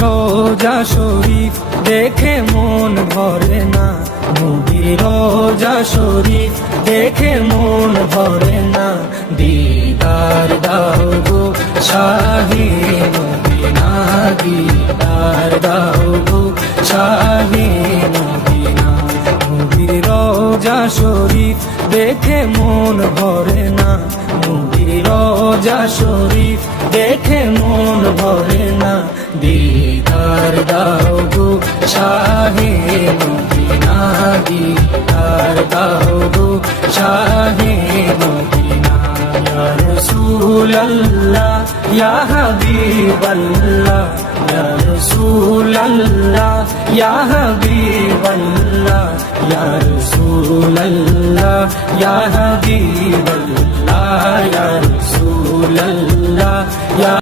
রোজা শরীফ দেখে মন ভরে না, নবীর রোজা শরীফ দেখে মন ভরে না। দিদার দাও গো শাহে মদিনা, দিদার দাও গো শাহে মদিনা। নবীর রোজা শরীফ দেখে মন ভরে না, নবীর রোজা শরীফ দেখে মন ভরে না। দিদার দাও গো শাহে মদিনা, দিদার দাও গো শাহে মদিনা। ইয়া রাসূলুল্লাহ ইয়া হাবিবাল্লাহ, ইয়া রাসূলুল্লাহ ইয়া হাবিবাল্লাহ, ইয়া রাসূলুল্লাহ ইয়া হাবিবাল্লাহ, ইয়া রাসূলুল্লাহ ইয়া